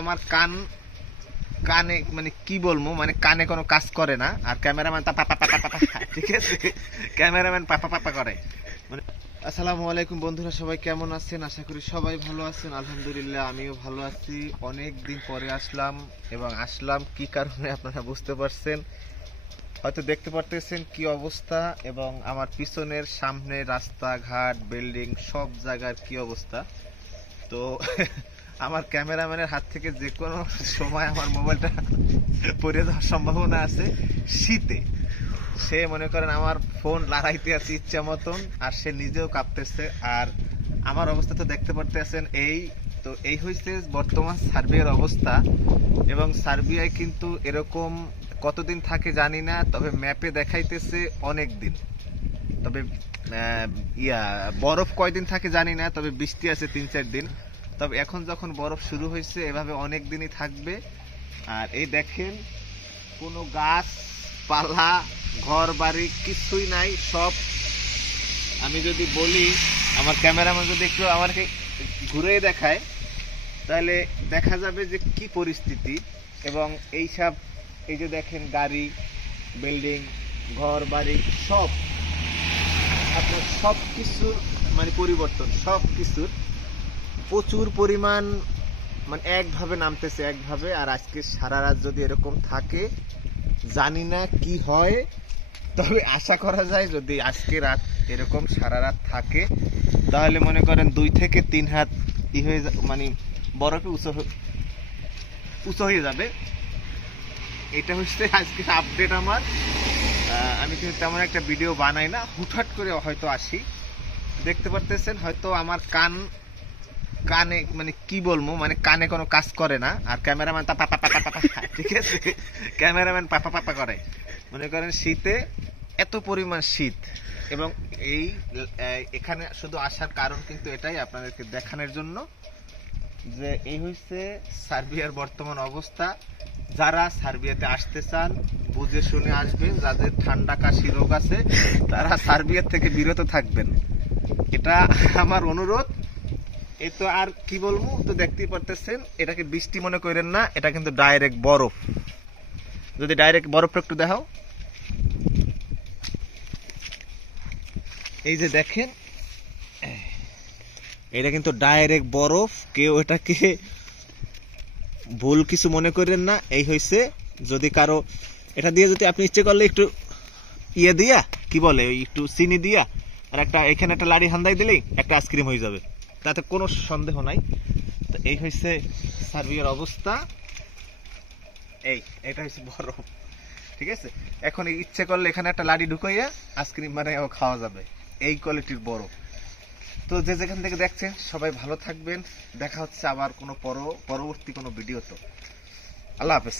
আমার কানে মানে কি বলবো, মানে কানে কোনো কাজ করে না, আর ক্যামেরাম্যান তা পাপা পাপা পাপা, ঠিক আছে, ক্যামেরাম্যান পাপা পাপা করে। মানে আসসালামু আলাইকুম বন্ধুরা, সবাই কেমন আছেন? আশা করি সবাই ভালো আছেন। আলহামদুলিল্লাহ আমিও ভালো আছি। অনেক দিন পরে আসলাম, এবং আসলাম কি কারণে আপনারা বুঝতে পারছেন, হয়তো দেখতে পারতেছেন কি অবস্থা, এবং আমার পিছনের সামনে রাস্তাঘাট বিল্ডিং সব জায়গার কি অবস্থা। তো আমার ক্যামেরাম্যানের হাত থেকে যে কোনো সময় আমার মোবাইলটা পড়ে যাওয়ার সম্ভাবনা আছে শীতে। সে মনে করেন আমার ফোন লড়াইতে আছে ইচ্ছা মতন, আর সে নিজেও কাঁপতেছে। আর আমার অবস্থা তো দেখতে পারতেছেন। এই হয়েছে বর্তমান সার্বিয়ার অবস্থা, এবং সার্বিয়ায় কিন্তু এরকম কতদিন থাকে জানি না, তবে ম্যাপে দেখাইতেছে অনেক দিন। তবে বরফ কয়দিন থাকে জানি না, তবে বৃষ্টি আছে 3-4 দিন। তবে এখন যখন বরফ শুরু হয়েছে এভাবে অনেক দিনই থাকবে। আর এই দেখেন কোনো গাছ পালা ঘর বাড়ি কিছুই নাই, সব। আমি যদি বলি, আমার ক্যামেরাম্যান যদি একটু আমাকে ঘুরে দেখায়, তাহলে দেখা যাবে যে কি পরিস্থিতি। এবং এইসব এই যে দেখেন গাড়ি বিল্ডিং ঘর বাড়ি সব, আপনার সব কিছুর মানে পরিবর্তন, সব কিছুর প্রচুর পরিমাণ মানে একভাবে নামতেছে একভাবে। আর আজকে সারা রাত যদি এরকম থাকে জানি না কি হয়, তবে আশা করা যায় যদি আজকে রাত এরকম সারা রাত থাকে তাহলে মনে করেন 2 থেকে 3 হাত হয়ে মানে বরফে উঁচু হয়ে যাবে। এটা হচ্ছে আজকে আপডেট আমার। আমি কিন্তু তেমন একটা ভিডিও বানাই না, হুটহাট করে হয়তো আসি। দেখতে পারতেছেন হয়তো আমার কানে মানে কি বলবো, মানে কানে কোনো কাজ করে না, আর ক্যামেরাম্যান তা পাপা পাপা পাপা, ঠিক আছে, ক্যামেরাম্যান পাপা পাপা করে। মনে করেন শীতে এত পরিমাণ শীত। এবং এখানে শুধু আসার কারণ কিন্তু এটাই, আপনাদেরকে দেখানোর জন্য যে এই হচ্ছে সার্বিয়ার বর্তমান অবস্থা। যারা সার্বিয়াতে আসতে চান বুঝে শুনে আসবেন, যাদের ঠান্ডা কাশি রোগ আছে তারা সার্বিয়ার থেকে বিরত থাকবেন, এটা আমার অনুরোধ। এই তো আর কি বলবো, তো দেখতেই পারতেছেন এটাকে বৃষ্টি মনে করেন না, এটা কিন্তু ডাইরেক্ট বরফ। যদি ডাইরেক্ট বরফটা একটু দেখাও, এই যে দেখেন এটা কিন্তু ডাইরেক্ট বরফ। কেউ এটাকে ভুল কিছু মনে করেন না। এই হয়েছে, যদি কারো এটা দিয়ে যদি আপনি ইচ্ছে করলে একটু দিয়া কি বলে ওই একটু চিনি দিয়া আর একটা এখানে একটা লাড়ি হান্দাই দিলেই একটা আইসক্রিম হয়ে যাবে, তাতে কোনো সন্দেহ নাই। তো এই হয়েছে সার্বিয়ার অবস্থা। এটা হচ্ছে বরফ, ঠিক আছে। এখন ইচ্ছে করলে এখানে একটা লাড়ি ঢুকাইয়া আইসক্রিম বানাইয়া খাওয়া যাবে, এই কোয়ালিটির বরফ। তো যে যেখান থেকে দেখছেন সবাই ভালো থাকবেন। দেখা হচ্ছে আবার কোনো পরবর্তী কোনো ভিডিও। তো আল্লাহ হাফেজ।